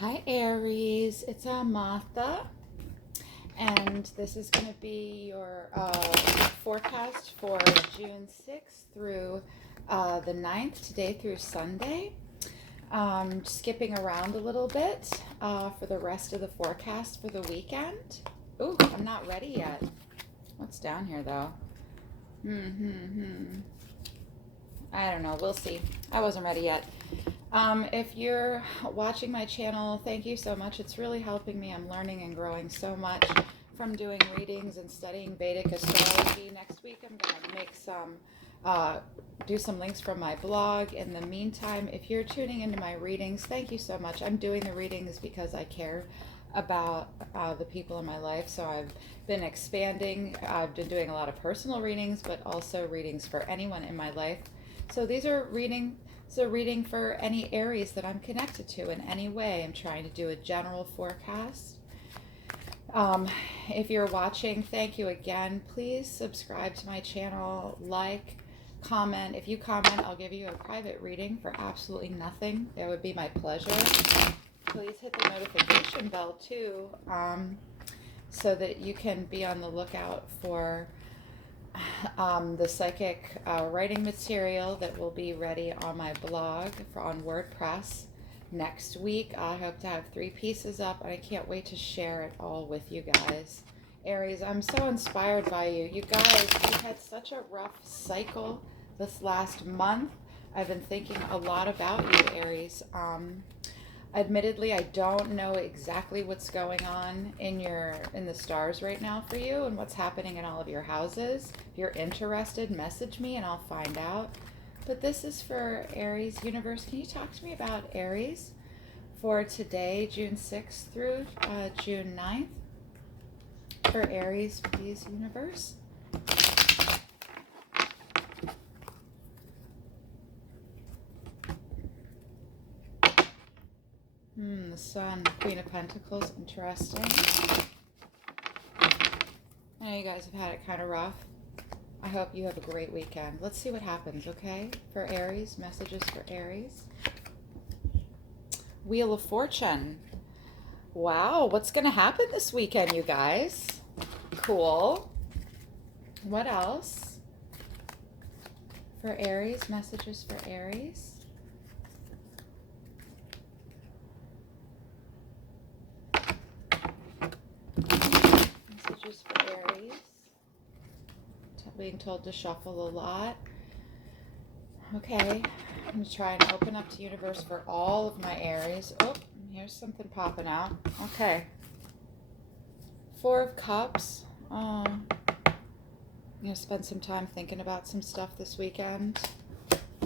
Hi Aries, it's Amatha, and this is going to be your forecast for June 6th through the 9th, today through Sunday. Skipping around a little bit for the rest of the forecast for the weekend. Ooh, I'm not ready yet. What's down here though? I don't know, we'll see. I wasn't ready yet. If you're watching my channel, thank you so much. It's really helping me. I'm learning and growing so much from doing readings and studying Vedic astrology. Next week, I'm going to make do some links from my blog. In the meantime, if you're tuning into my readings, thank you so much. I'm doing the readings because I care about the people in my life. So I've been expanding. I've been doing a lot of personal readings, but also readings for anyone in my life. So these are reading for any Aries that I'm connected to in any way. I'm trying to do a general forecast. If you're watching, thank you again. Please subscribe to my channel, like, comment. If you comment, I'll give you a private reading for absolutely nothing. It would be my pleasure. Please hit the notification bell too, so that you can be on the lookout for the psychic writing material that will be ready on my blog on WordPress next week. I hope to have 3 pieces up, and I can't wait to share it all with you guys. Aries, I'm so inspired by you. You guys, you had such a rough cycle this last month. I've been thinking a lot about you, Aries. Admittedly, I don't know exactly what's going on in the stars right now for you and what's happening in all of your houses. If you're interested, message me and I'll find out. But this is for Aries. Universe, can you talk to me about Aries for today, June 6th through June 9th? For Aries, please, Universe. The Sun, Queen of Pentacles, interesting. I know you guys have had it kind of rough. I hope you have a great weekend. Let's see what happens, okay? For Aries, messages for Aries. Wheel of Fortune. Wow, what's going to happen this weekend, you guys? Cool. What else? For Aries, messages for Aries. Messages for Aries. Being told to shuffle a lot. Okay, I'm going to try and open up to Universe for all of my Aries. Oh, here's something popping out. Okay. 4 of Cups. Oh, I'm going to spend some time thinking about some stuff this weekend.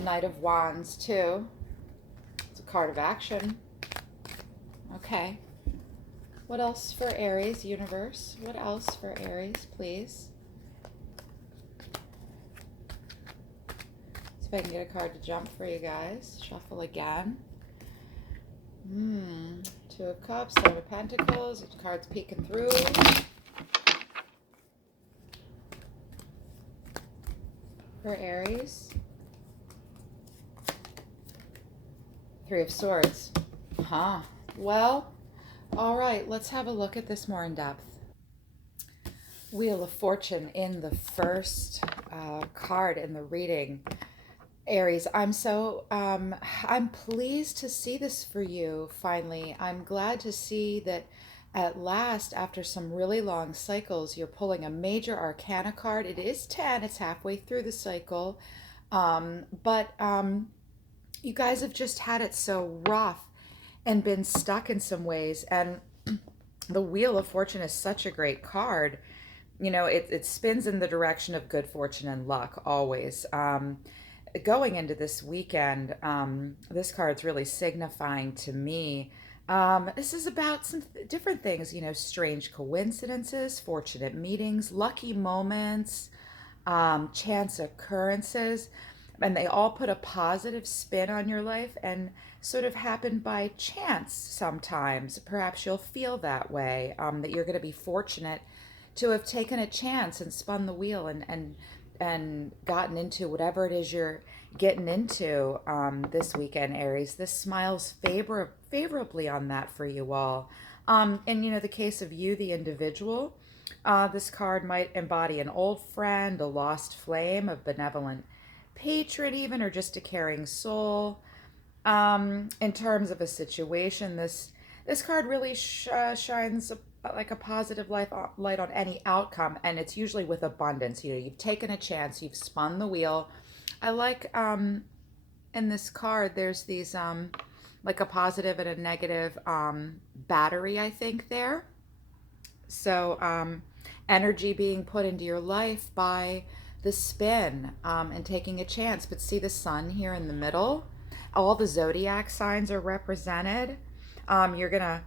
Knight of Wands, too. It's a card of action. Okay. What else for Aries, Universe? What else for Aries, please? See if I can get a card to jump for you guys. Shuffle again. 2 of Cups, 7 of Pentacles. Each card's peeking through. For Aries. 3 of Swords. Well, all right, let's have a look at this more in depth. Wheel of Fortune in the first card in the reading. Aries, I'm pleased to see this for you, finally. I'm glad to see that at last, after some really long cycles, you're pulling a major arcana card. It is 10, it's halfway through the cycle. But you guys have just had it so rough and been stuck in some ways. And the Wheel of Fortune is such a great card. You know, it spins in the direction of good fortune and luck always. Going into this weekend, this card's really signifying to me. This is about some different things, you know, strange coincidences, fortunate meetings, lucky moments, chance occurrences, and they all put a positive spin on your life and sort of happen by chance sometimes. Perhaps you'll feel that way, that you're going to be fortunate to have taken a chance and spun the wheel and gotten into whatever it is you're getting into this weekend, Aries. This smiles favorably on that for you all. In the case of you, the individual, this card might embody an old friend, a lost flame, a benevolent patron, even, or just a caring soul. In terms of a situation, this card really shines like a positive light on any outcome, and it's usually with abundance. You've taken a chance, you've spun the wheel. I like in this card, there's these like a positive and a negative battery, I think there. So energy being put into your life by the spin and taking a chance. But see the sun here in the middle? All the zodiac signs are represented. You're gonna,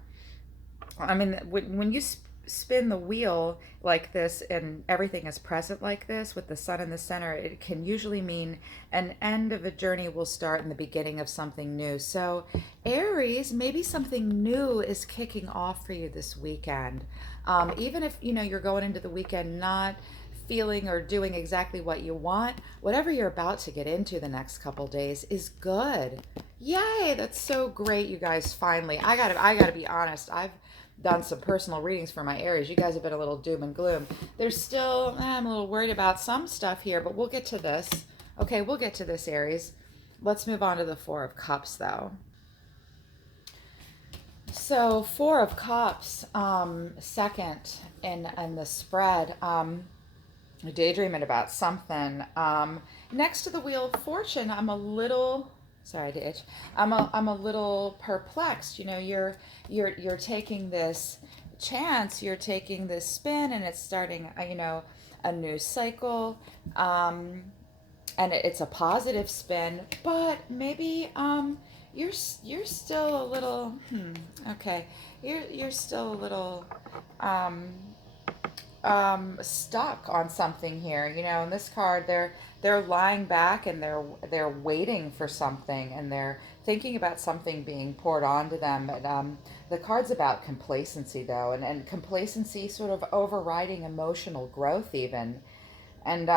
I mean, when you spin the wheel like this and everything is present like this with the sun in the center, it can usually mean an end of a journey will start and the beginning of something new. So, Aries, maybe something new is kicking off for you this weekend. Even if you're going into the weekend not feeling or doing exactly what you want, whatever you're about to get into the next couple days is good. Yay, that's so great, you guys. Finally, I gotta be honest. I've done some personal readings for my Aries. You guys have been a little doom and gloom. There's still, I'm a little worried about some stuff here, but we'll get to this. Okay, we'll get to this, Aries. Let's move on to the Four of Cups, though. So, Four of Cups, second in the spread. Daydreaming about something. Next to the Wheel of Fortune, I'm a little sorry to itch. I'm a little perplexed. You're taking this chance, you're taking this spin, and it's starting a new cycle. And it's a positive spin, but maybe you're still a little okay. You're still a little stuck on something here. In this card, they're lying back and they're waiting for something, and they're thinking about something being poured onto them. But the card's about complacency, though, and complacency sort of overriding emotional growth even. And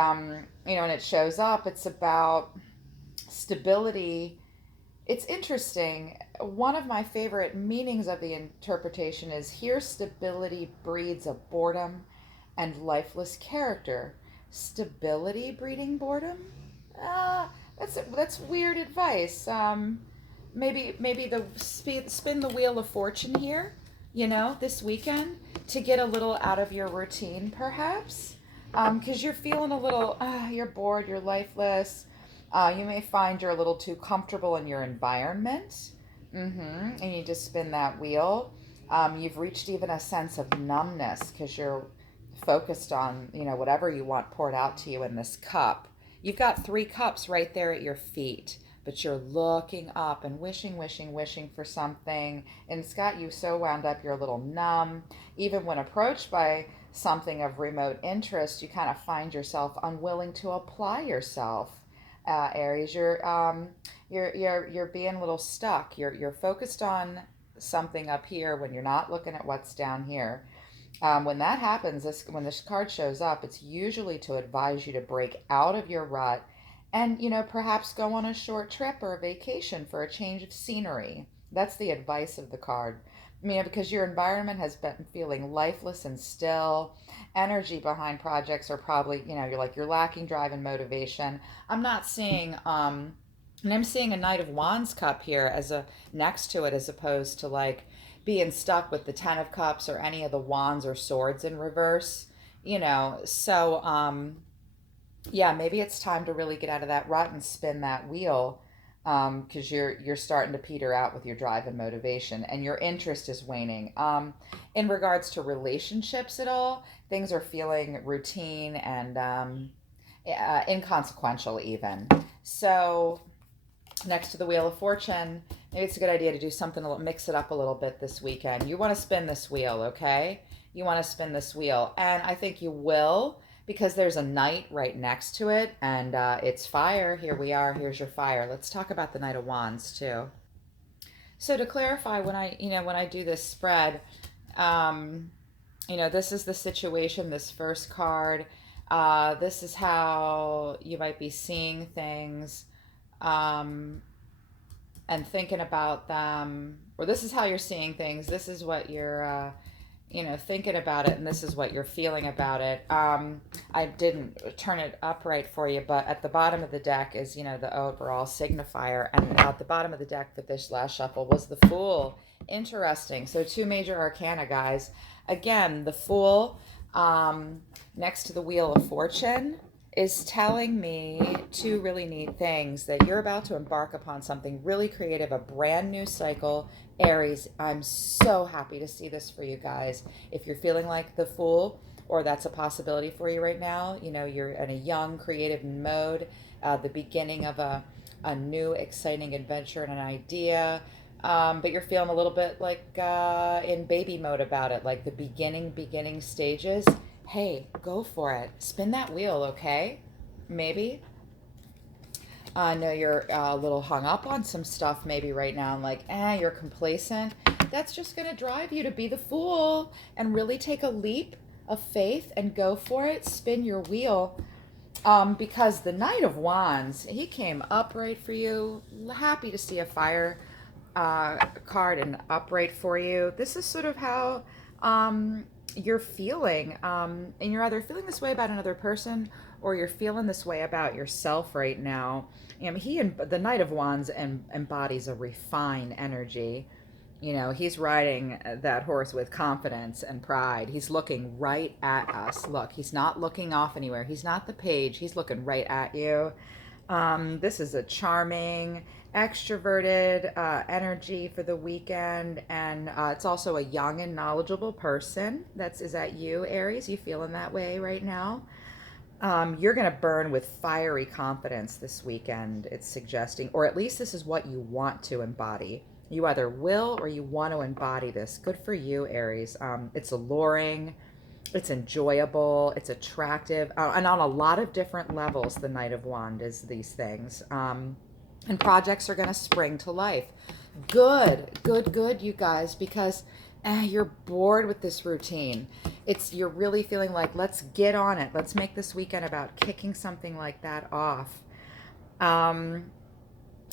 when it shows up, it's about stability. It's interesting. One of my favorite meanings of the interpretation is here stability breeds a boredom and lifeless character. Stability breeding boredom? That's weird advice. Maybe the spin the wheel of fortune here, this weekend to get a little out of your routine, perhaps, because you're feeling a little, you're bored, you're lifeless. You may find you're a little too comfortable in your environment, and you just spin that wheel. You've reached even a sense of numbness because you're focused on whatever you want poured out to you in this cup. You've got three cups right there at your feet, but you're looking up and wishing for something, and it's got you so wound up you're a little numb. Even when approached by something of remote interest, you kind of find yourself unwilling to apply yourself. Aries, you're being a little stuck. You're focused on something up here when you're not looking at what's down here. When that happens, when this card shows up, it's usually to advise you to break out of your rut and, perhaps go on a short trip or a vacation for a change of scenery. That's the advice of the card. Because your environment has been feeling lifeless and still. Energy behind projects are probably, you're lacking drive and motivation. I'm not seeing, and I'm seeing a Knight of Wands cup here as a next to it, as opposed to like being stuck with the Ten of Cups or any of the wands or swords in reverse. So yeah, maybe it's time to really get out of that rut and spin that wheel, because you're starting to peter out with your drive and motivation, and your interest is waning. In regards to relationships at all, things are feeling routine and inconsequential even. So next to the Wheel of Fortune, maybe it's a good idea to do something to mix it up a little bit this weekend. You want to spin this wheel, okay? You want to spin this wheel, and I think you will, because there's a knight right next to it, and it's fire. Here we are. Here's your fire. Let's talk about the Knight of Wands too. So to clarify, when I do this spread, this is the situation. This first card. This is how you might be seeing things. and thinking about them, or this is how you're seeing things, this is what you're thinking about it, and this is what you're feeling about it. I didn't turn it up right for you, but at the bottom of the deck is, the overall signifier, and at the bottom of the deck for this last shuffle was the Fool. Interesting. So two major arcana, guys. Again, the Fool, next to the Wheel of Fortune, is telling me two really neat things: that you're about to embark upon something really creative, a brand new cycle. Aries, I'm so happy to see this for you guys. If you're feeling like the Fool, or that's a possibility for you right now, you're in a young, creative mode, the beginning of a new, exciting adventure and an idea. But you're feeling a little bit like in baby mode about it, like the beginning stages. Hey, go for it. Spin that wheel, okay? Maybe. I know you're a little hung up on some stuff maybe right now, and like, you're complacent. That's just going to drive you to be the Fool and really take a leap of faith and go for it. Spin your wheel. Because the Knight of Wands, he came upright for you. Happy to see a fire card and upright for you. This is sort of how you're feeling. And you're either feeling this way about another person, or you're feeling this way about yourself right now. The Knight of Wands embodies a refined energy. He's riding that horse with confidence and pride. He's looking right at us. Look, he's not looking off anywhere. He's not the page. He's looking right at you. This is a charming, extroverted energy for the weekend, and it's also a young and knowledgeable person. Is that you, Aries? You feeling that way right now? You're going to burn with fiery confidence this weekend, it's suggesting, or at least this is what you want to embody. You either will or you want to embody this. Good for you, Aries. It's alluring, it's enjoyable, it's attractive, and on a lot of different levels, the Knight of Wands is these things. And projects are going to spring to life. Good, you guys, because you're bored with this routine. You're really feeling like, let's get on it. Let's make this weekend about kicking something like that off.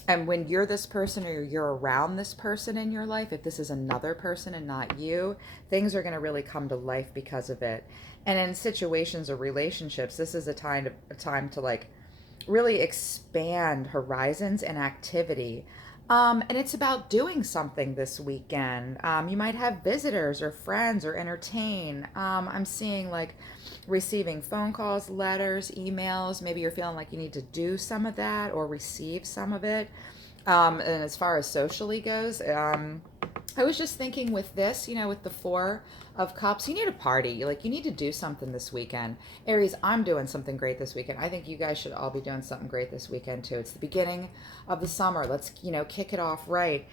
And when you're this person, or you're around this person in your life, if this is another person and not you, things are going to really come to life because of it. And in situations or relationships, this is a time to like really expand horizons and activity. And it's about doing something this weekend. You might have visitors or friends or entertain. I'm seeing like receiving phone calls, letters, emails. Maybe you're feeling like you need to do some of that or receive some of it. And as far as socially goes, I was just thinking with this, with the Four of Cups, you need a party. You need to do something this weekend. Aries, I'm doing something great this weekend. I think you guys should all be doing something great this weekend too. It's the beginning of the summer. Let's, kick it off right.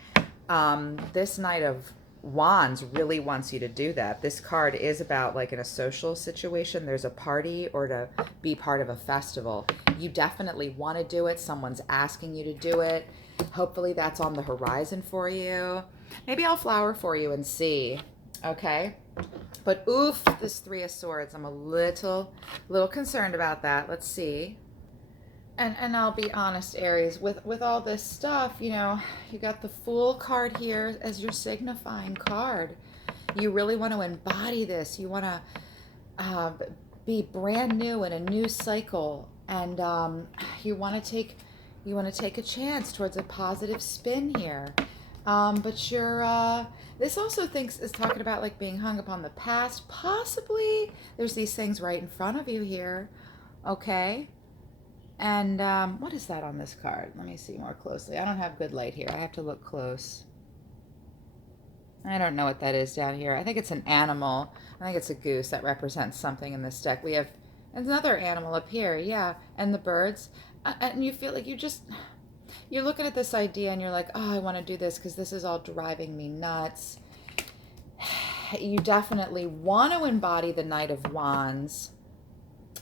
This Knight of Wands really wants you to do that. This card is about like in a social situation, there's a party or to be part of a festival. You definitely want to do it. Someone's asking you to do it. Hopefully that's on the horizon for you. Maybe I'll flower for you and see. Okay. But oof, this Three of Swords. I'm a little concerned about that. Let's see. And I'll be honest, Aries, with all this stuff, you got the Fool card here as your signifying card. You really want to embody this. You want to be brand new in a new cycle, and you want to take a chance towards a positive spin here. But this also is talking about like being hung up on the past. Possibly there's these things right in front of you here. Okay. And what is that on this card? Let me see more closely. I don't have good light here. I have to look close. I don't know what that is down here. I think it's an animal. I think it's a goose that represents something in this deck. We have another animal up here. Yeah. And the birds. And you feel like you're looking at this idea and you're like, oh, I want to do this because this is all driving me nuts. You definitely want to embody the Knight of Wands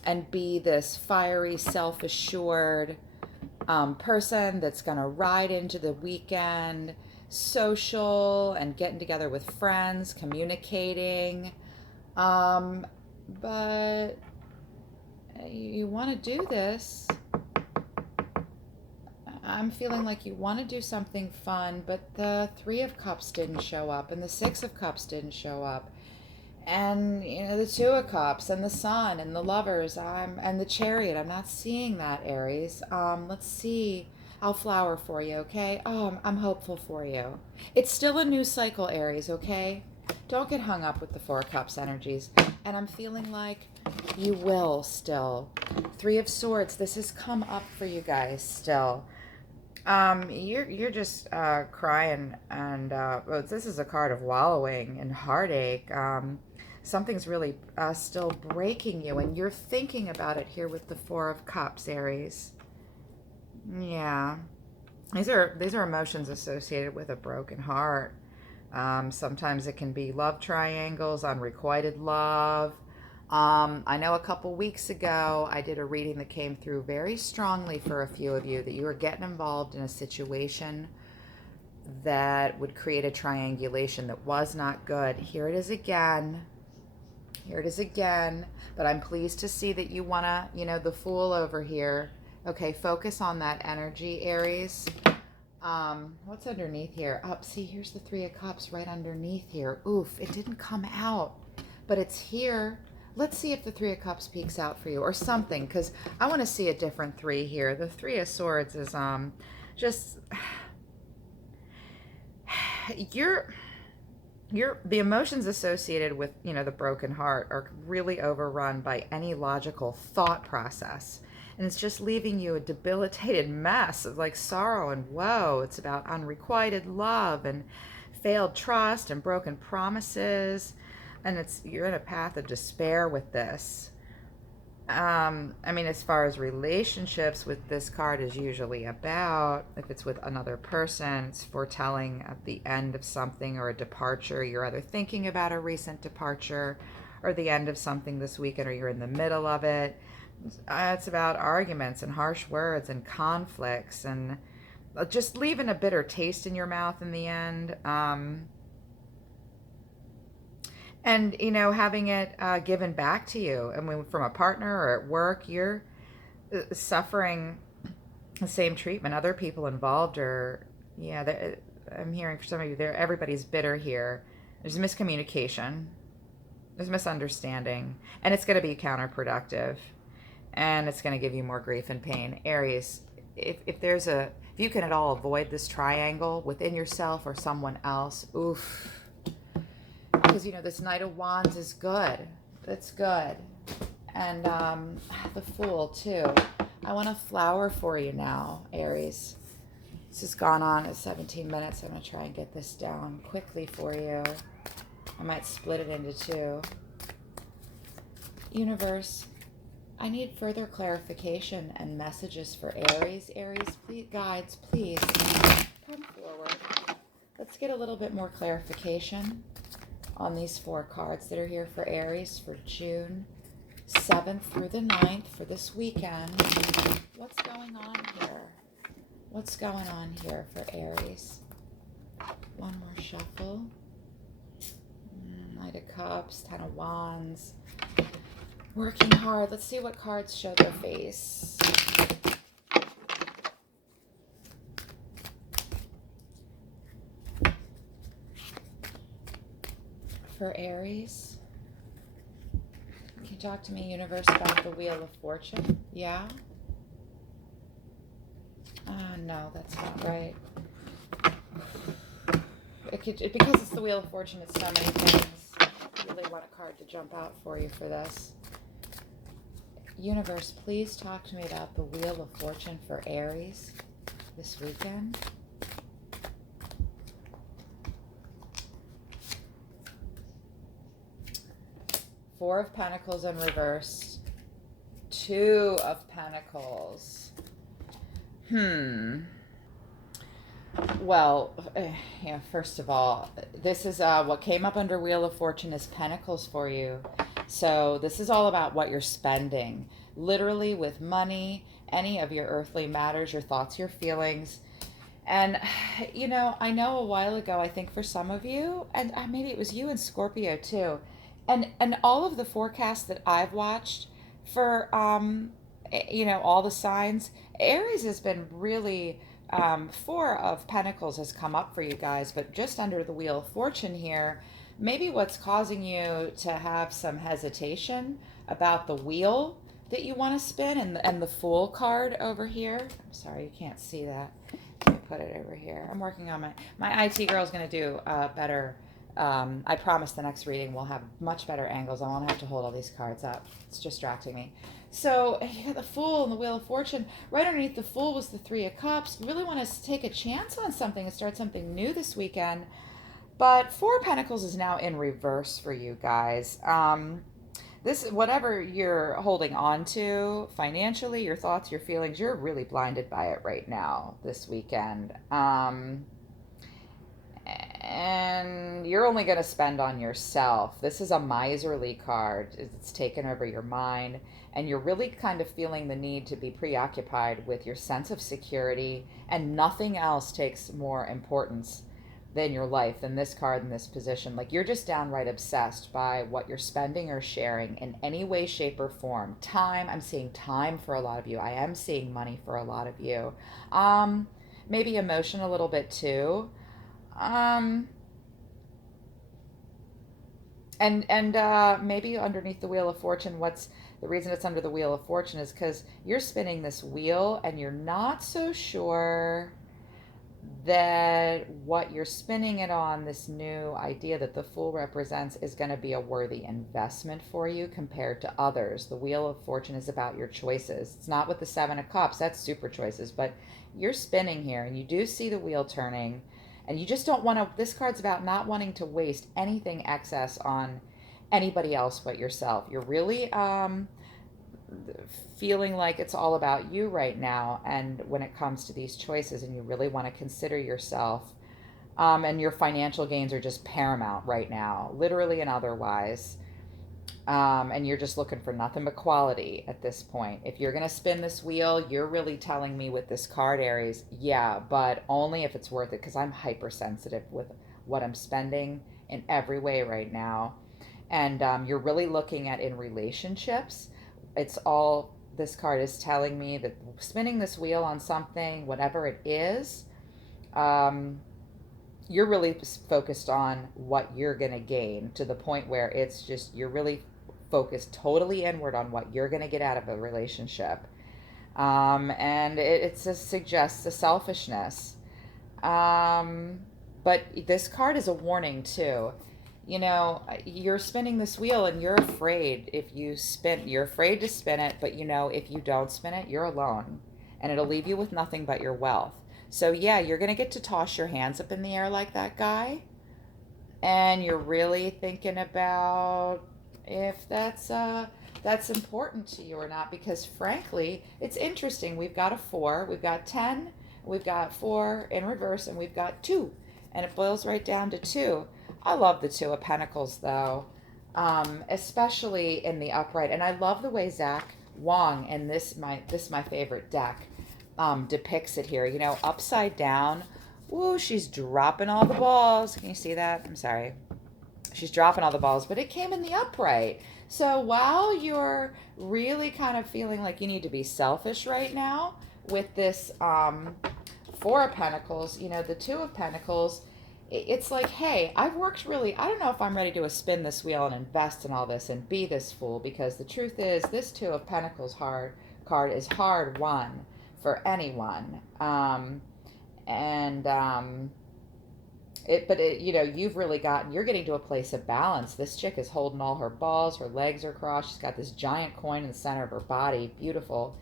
and be this fiery, self-assured person that's going to ride into the weekend, social and getting together with friends, communicating. But you want to do this. I'm feeling like you want to do something fun, but the Three of Cups didn't show up, and the Six of Cups didn't show up, and the Two of Cups, and the Sun, and the Lovers, and the Chariot. I'm not seeing that, Aries. Let's see. I'll flower for you, okay? Oh, I'm hopeful for you. It's still a new cycle, Aries, okay? Don't get hung up with the Four of Cups energies. And I'm feeling like you will still. Three of Swords. This has come up for you guys still. You're just crying, and well, this is a card of wallowing and heartache. Something's really still breaking you, and you're thinking about it here with the Four of Cups, Aries. Yeah, these are emotions associated with a broken heart. Sometimes it can be love triangles, unrequited love. I know a couple weeks ago I did a reading that came through very strongly for a few of you that you were getting involved in a situation that would create a triangulation that was not good. Here it is again. Here it is again. But I'm pleased to see that you want to, the Fool over here. Okay, focus on that energy, Aries. What's underneath here? Up, see, here's the Three of Cups right underneath here. Oof, it didn't come out, but it's here. Let's see if the Three of Cups peeks out for you or something, because I want to see a different three here. The Three of Swords is just the emotions associated with the broken heart are really overrun by any logical thought process. And it's just leaving you a debilitated mess of like sorrow and woe. It's about unrequited love and failed trust and broken promises. And you're in a path of despair with this. As far as relationships with this card is usually about, if it's with another person, it's foretelling at the end of something or a departure. You're either thinking about a recent departure or the end of something this weekend, or you're in the middle of it. It's about arguments and harsh words and conflicts and just leaving a bitter taste in your mouth in the end. And having it given back to you. From a partner or at work, you're suffering the same treatment. Other people involved are, I'm hearing for some of you, everybody's bitter here. There's miscommunication, there's misunderstanding, and it's going to be counterproductive, and it's going to give you more grief and pain. Aries, if you can at all avoid this triangle within yourself or someone else, oof. Because, this Knight of Wands is good. It's good. And the Fool, too. I want to flower for you now, Aries. This has gone on at 17 minutes. I'm going to try and get this down quickly for you. I might split it into two. Universe, I need further clarification and messages for Aries. Aries, please, guides, please come forward. Let's get a little bit more clarification on these four cards that are here for Aries for June 7th through the 9th for this weekend. What's going on here? What's going on here for Aries? One more shuffle. Knight of Cups, Ten of Wands. Working hard. Let's see what cards show their face. For Aries, can you talk to me, Universe, about the Wheel of Fortune? Yeah? No, that's not right. Because it's the Wheel of Fortune, it's so many things. I really want a card to jump out for you for this. Universe, please talk to me about the Wheel of Fortune for Aries this weekend. Four of Pentacles in reverse. Two of Pentacles. Well, first of all, this is what came up under Wheel of Fortune is Pentacles for you. So this is all about what you're spending. Literally with money, any of your earthly matters, your thoughts, your feelings. And, I know a while ago, I think for some of you, and maybe it was you and Scorpio too, and all of the forecasts that I've watched for, all the signs, Aries has been really Four of Pentacles has come up for you guys, but just under the Wheel of Fortune here, maybe what's causing you to have some hesitation about the wheel that you want to spin, and the Fool card over here. I'm sorry, you can't see that. Let me put it over here. I'm working on my IT girl is going to do better. I promise the next reading will have much better angles. I won't have to hold all these cards up. It's distracting me. So you got the Fool and the Wheel of Fortune. Right underneath the Fool was the Three of Cups. You really want to take a chance on something and start something new this weekend. But Four of Pentacles is now in reverse for you guys. This, whatever you're holding on to financially, your thoughts, your feelings, you're really blinded by it right now this weekend. And you're only going to spend on yourself. This is a miserly card. It's taken over your mind, and you're really kind of feeling the need to be preoccupied with your sense of security, and nothing else takes more importance than your life, than this card in this position. Like, you're just downright obsessed by what you're spending or sharing in any way, shape, or form. Time, I'm seeing time for a lot of you. I am seeing money for a lot of you. Maybe emotion a little bit too. Um, and maybe underneath the Wheel of Fortune, what's the reason it's under the Wheel of Fortune is because you're spinning this wheel and you're not so sure that what you're spinning it on, this new idea that the Fool represents, is going to be a worthy investment for you compared to others. The Wheel of Fortune is about your choices. It's not with the Seven of Cups. That's super choices. But you're spinning here and you do see the wheel turning, and you just don't want to. This card's about not wanting to waste anything excess on anybody else but yourself. You're really feeling like it's all about you right now, and when it comes to these choices, and you really want to consider yourself, and your financial gains are just paramount right now, literally and otherwise. And you're just looking for nothing but quality at this point. If you're going to spin this wheel, you're really telling me with this card, Aries, yeah, but only if it's worth it, because I'm hypersensitive with what I'm spending in every way right now. And you're really looking at in relationships. It's all, this card is telling me that spinning this wheel on something, whatever it is, you're really focused on what you're going to gain, to the point where it's just, you're really focused totally inward on what you're going to get out of a relationship. And it just suggests a selfishness. But this card is a warning too. You know, you're spinning this wheel and you're afraid. If you spin, you're afraid to spin it, but you know, if you don't spin it, you're alone, and it'll leave you with nothing but your wealth. So yeah, you're going to get to toss your hands up in the air like that guy, and you're really thinking about if that's important to you or not, because frankly, it's interesting. We've got a 4, we've got 10, we've got 4 in reverse, and we've got 2, and it boils right down to 2. I love the Two of Pentacles though, especially in the upright, and I love the way Zach Wong, and this my favorite deck, depicts it here. You know, upside down. Ooh, she's dropping all the balls. Can you see that? I'm sorry. She's dropping all the balls, but it came in the upright. So while you're really kind of feeling like you need to be selfish right now with this Four of Pentacles, you know, the Two of Pentacles, it's like, hey, I've worked really, I don't know if I'm ready to spin this wheel and invest in all this and be this fool, because the truth is this Two of Pentacles card is hard won for anyone. And you know, you're getting to a place of balance. This chick is holding all her balls, her legs are crossed, she's got this giant coin in the center of her body, beautiful.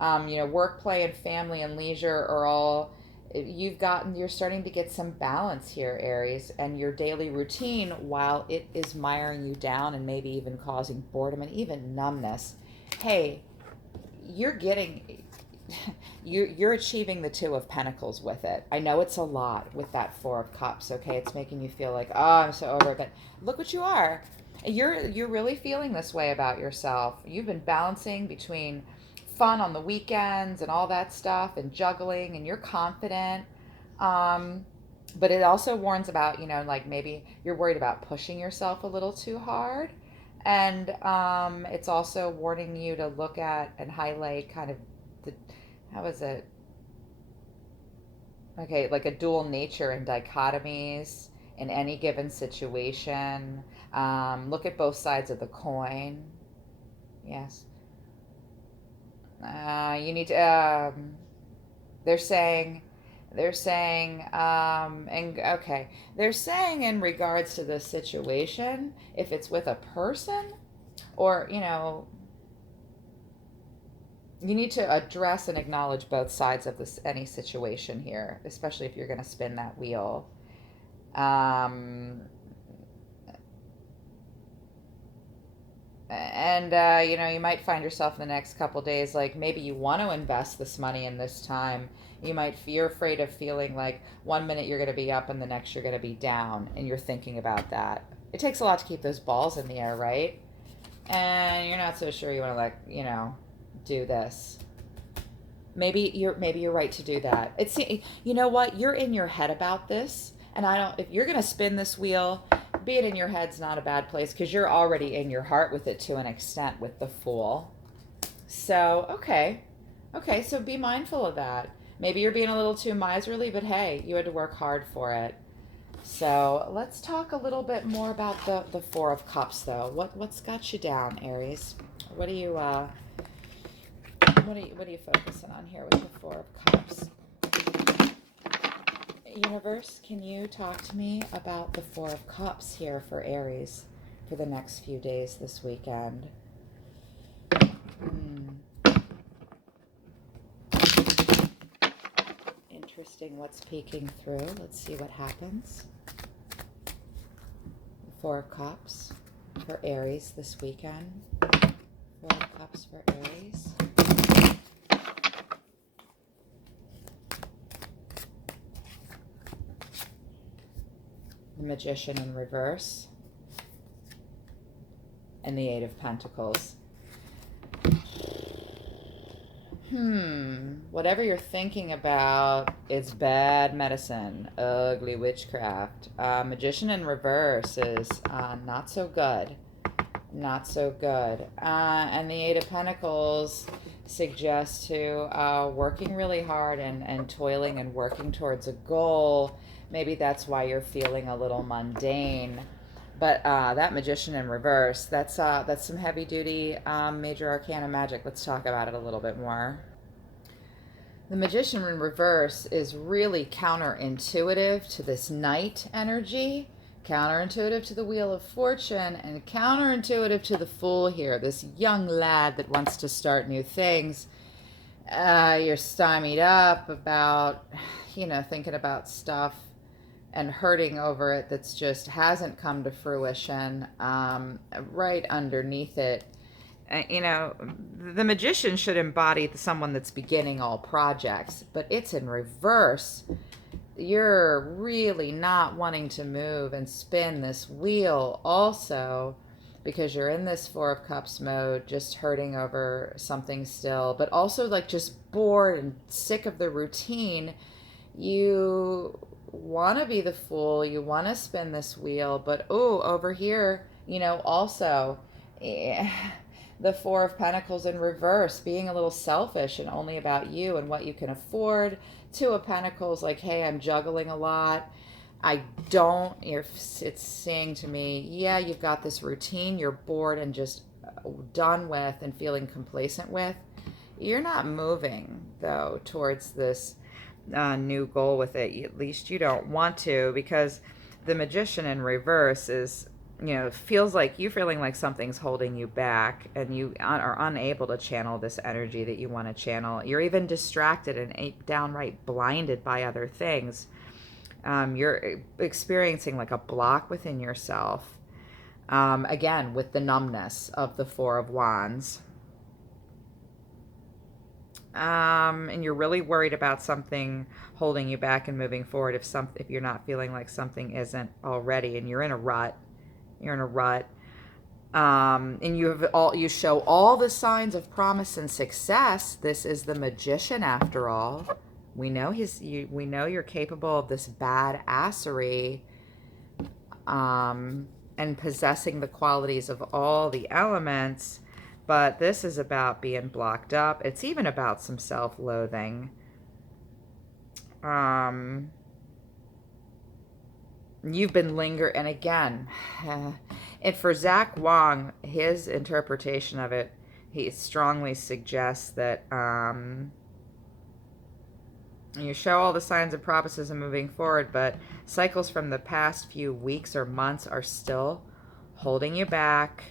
You know, work, play, and family and leisure are all, you're starting to get some balance here, Aries, and your daily routine, while it is miring you down and maybe even causing boredom and even numbness, hey, you're achieving the Two of Pentacles with it. I know it's a lot with that Four of Cups, okay? It's making you feel like, oh, I'm so over it, but look what you are. You're really feeling this way about yourself. You've been balancing between fun on the weekends and all that stuff and juggling, and you're confident. But it also warns about, you know, like maybe you're worried about pushing yourself a little too hard. And it's also warning you to look at and highlight kind of the, how is it? Okay, like a dual nature and dichotomies in any given situation. Look at both sides of the coin. Yes. You need to. They're saying, and okay, they're saying in regards to this situation, if it's with a person, or you need to address and acknowledge both sides of this any situation here, especially if you're going to spin that wheel. Um, and you might find yourself in the next couple days, like maybe you want to invest this money in this time. You're afraid of feeling like one minute you're going to be up and the next you're going to be down, and you're thinking about that. It takes a lot to keep those balls in the air, right? And you're not so sure you want to, like, do this. Maybe you're right to do that. It's, you know what, you're in your head about this, and I don't, if you're going to spin this wheel, be it in your head's not a bad place, because you're already in your heart with it to an extent with the Fool. So okay, so be mindful of that. Maybe you're being a little too miserly, but hey, you had to work hard for it. So let's talk a little bit more about the Four of Cups, though. What's got you down, Aries? What are you what are you focusing on here with the Four of Cups? Universe, can you talk to me about the Four of Cups here for Aries for the next few days this weekend? Interesting what's peeking through. Let's see what happens. Four of Cups for Aries this weekend. Four of Cups for Aries. The Magician in reverse. And the Eight of Pentacles. Whatever you're thinking about, it's bad medicine. Ugly witchcraft. Magician in reverse is not so good. Not so good. And the Eight of Pentacles suggests to working really hard and toiling and working towards a goal. Maybe that's why you're feeling a little mundane. But that Magician in reverse, that's some heavy duty major arcana magic. Let's talk about it a little bit more. The Magician in reverse is really counterintuitive to this Knight energy, counterintuitive to the Wheel of Fortune, and counterintuitive to the Fool here, this young lad that wants to start new things. You're stymied up about, thinking about stuff and hurting over it that's just hasn't come to fruition. Right underneath it, the Magician should embody someone that's beginning all projects, but it's in reverse. You're really not wanting to move and spin this wheel also, because you're in this Four of Cups mode, just hurting over something still, but also like just bored and sick of the routine. You want to be the Fool, you want to spin this wheel, but over here, also the Four of Pentacles in reverse, being a little selfish and only about you and what you can afford. Two of Pentacles, like, hey, I'm juggling a lot. It's saying to me, yeah, you've got this routine you're bored and just done with and feeling complacent with. You're not moving, though, towards this new goal with it. At least you don't want to, because the Magician in reverse is, feels like you feeling like something's holding you back, and you are unable to channel this energy that you want to channel. You're even distracted and downright blinded by other things. You're experiencing like a block within yourself. Again, with the numbness of the Four of Wands. And you're really worried about something holding you back and moving forward. If you're not feeling like something isn't already, and you're in a rut. And you show all the signs of promise and success. This is the Magician, after all. We know we know you're capable of this badassery, and possessing the qualities of all the elements. But this is about being blocked up. It's even about some self-loathing. You've been lingering, and again, and for Zach Wong, his interpretation of it, he strongly suggests that you show all the signs and promises of moving forward, but cycles from the past few weeks or months are still holding you back,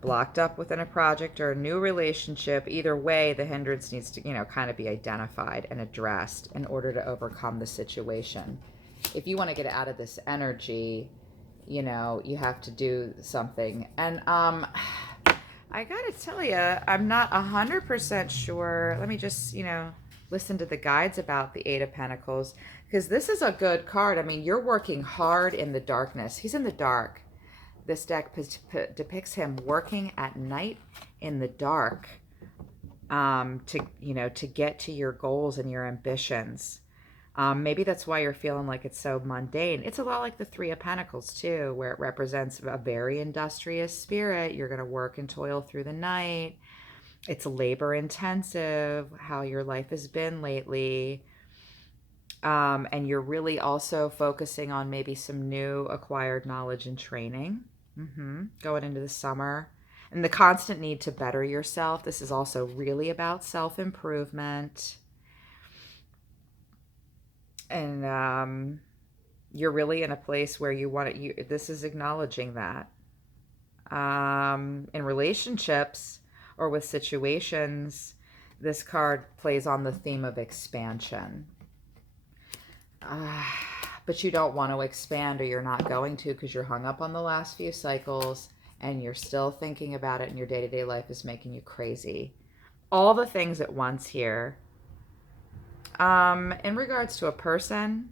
blocked up within a project or a new relationship. Either way, the hindrance needs to, kind of be identified and addressed in order to overcome the situation. If you want to get out of this energy, you have to do something. And I gotta tell you, I'm not 100% sure. Let me just, listen to the guides about the Eight of Pentacles, because this is a good card. I mean, you're working hard in the darkness. He's in the dark. This deck depicts him working at night in the dark, to get to your goals and your ambitions. Maybe that's why you're feeling like it's so mundane. It's a lot like the Three of Pentacles too, where it represents a very industrious spirit. You're going to work and toil through the night. It's labor intensive, how your life has been lately. And you're really also focusing on maybe some new acquired knowledge and training. Going into the summer. And the constant need to better yourself. This is also really about self-improvement. And you're really in a place where you want it. This is acknowledging that. In relationships or with situations, this card plays on the theme of expansion. But you don't want to expand, or you're not going to, because you're hung up on the last few cycles and you're still thinking about it, and your day-to-day life is making you crazy. All the things at once here. In regards to a person,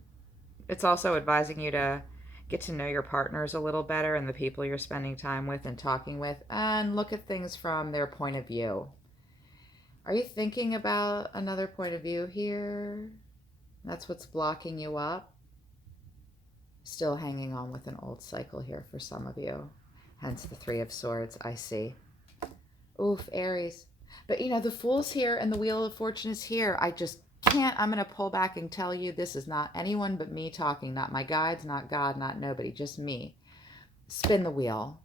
it's also advising you to get to know your partners a little better and the people you're spending time with and talking with, and look at things from their point of view. Are you thinking about another point of view here? That's what's blocking you up. Still hanging on with an old cycle here for some of you. Hence the Three of Swords, I see. Oof, Aries. But the Fool's here and the Wheel of Fortune is here. I just can't. I'm going to pull back and tell you, this is not anyone but me talking. Not my guides, not God, not nobody. Just me. Spin the wheel.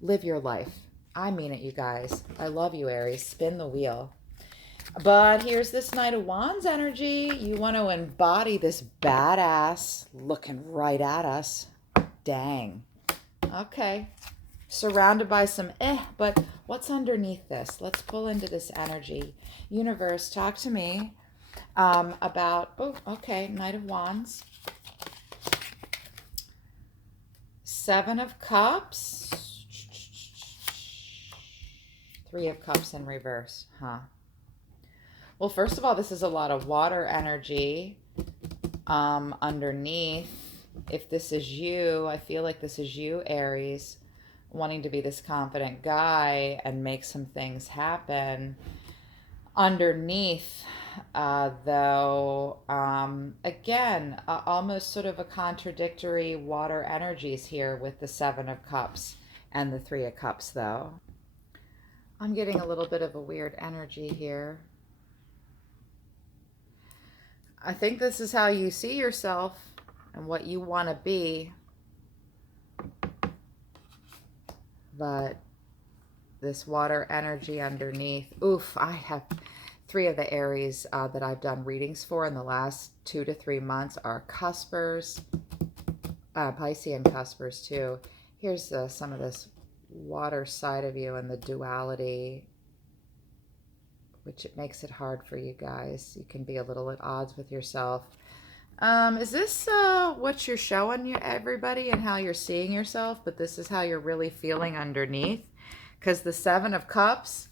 Live your life. I mean it, you guys. I love you, Aries. Spin the wheel. But here's this Knight of Wands energy. You want to embody this badass looking right at us. Dang. Okay. Surrounded by some but what's underneath this? Let's pull into this energy. Universe, talk to me about, Knight of Wands. Seven of Cups. Three of Cups in reverse, huh? Well, first of all, this is a lot of water energy underneath. If this is you, I feel like this is you, Aries, wanting to be this confident guy and make some things happen. Underneath, though, again, almost sort of a contradictory water energies here with the Seven of Cups and the Three of Cups, though. I'm getting a little bit of a weird energy here. I think this is how you see yourself and what you want to be. But this water energy underneath. Oof, I have three of the Aries that I've done readings for in the last 2 to 3 months are cuspers, Piscean cuspers too. Here's some of this water side of you and the duality, which it makes it hard for you guys. You can be a little at odds with yourself. Is this what you're showing everybody and how you're seeing yourself? But this is how you're really feeling underneath. Because the Seven of Cups,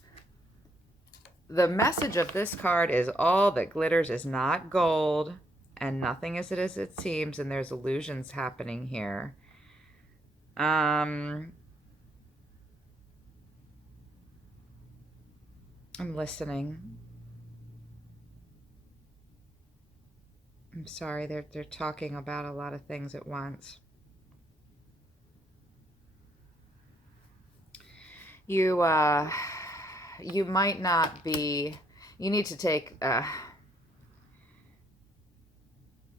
the message of this card is all that glitters is not gold, and nothing is as it seems, and there's illusions happening here. I'm listening. I'm sorry, they're talking about a lot of things at once. You might not be, you need to take,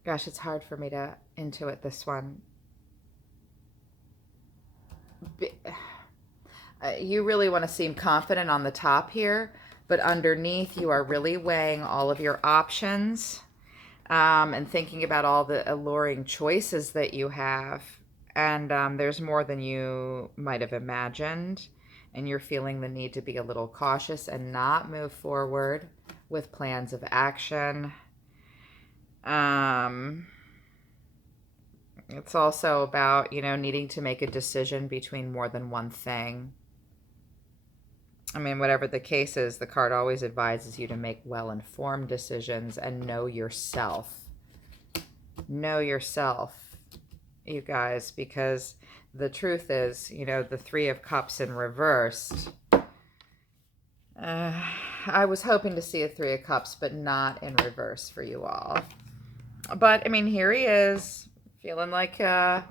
Gosh, it's hard for me to intuit this one. You really want to seem confident on the top here, but underneath you are really weighing all of your options, and thinking about all the alluring choices that you have. And there's more than you might have imagined. And you're feeling the need to be a little cautious and not move forward with plans of action. It's also about, needing to make a decision between more than one thing. I mean, whatever the case is, the card always advises you to make well-informed decisions and know yourself. Know yourself, you guys, because the truth is, the Three of Cups in reversed. I was hoping to see a Three of Cups, but not in reverse for you all. But, I mean, here he is, feeling like you're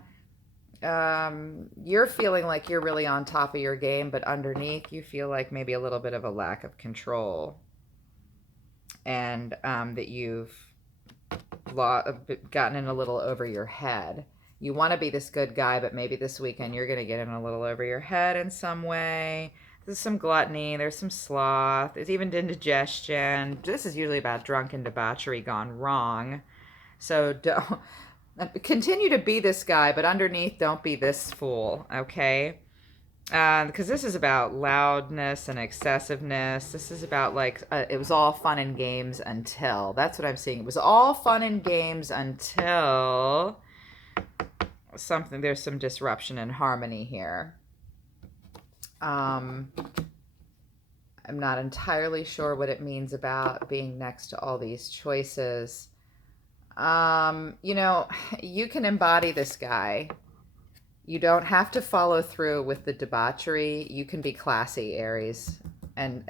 feeling like you're really on top of your game, but underneath you feel like maybe a little bit of a lack of control, and that you've gotten in a little over your head. You want to be this good guy, but maybe this weekend you're going to get in a little over your head in some way. There's some gluttony, there's some sloth, there's even indigestion. This is usually about drunken debauchery gone wrong. So don't continue to be this guy, but underneath, don't be this fool, okay? Because this is about loudness and excessiveness. This is about it was all fun and games until. That's what I'm seeing. It was all fun and games until there's some disruption in harmony here. I'm not entirely sure what it means about being next to all these choices. You can embody this guy. You don't have to follow through with the debauchery. You can be classy, Aries, and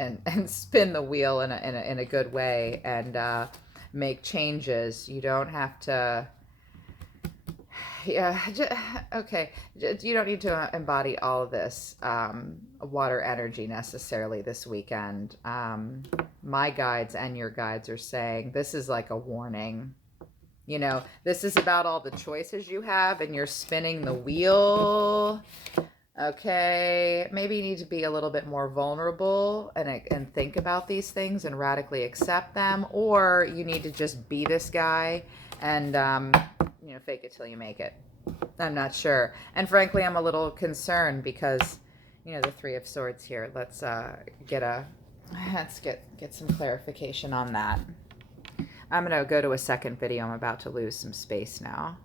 spin the wheel in a good way, and make changes. You don't have to. Yeah, okay. You don't need to embody all of this water energy necessarily this weekend. My guides and your guides are saying this is like a warning. This is about all the choices you have, and you're spinning the wheel. Okay, maybe you need to be a little bit more vulnerable and think about these things and radically accept them, or you need to just be this guy and fake it till you make it. I'm not sure, and frankly, I'm a little concerned because the Three of Swords here. Let's get some clarification on that. I'm going to go to a second video. I'm about to lose some space now.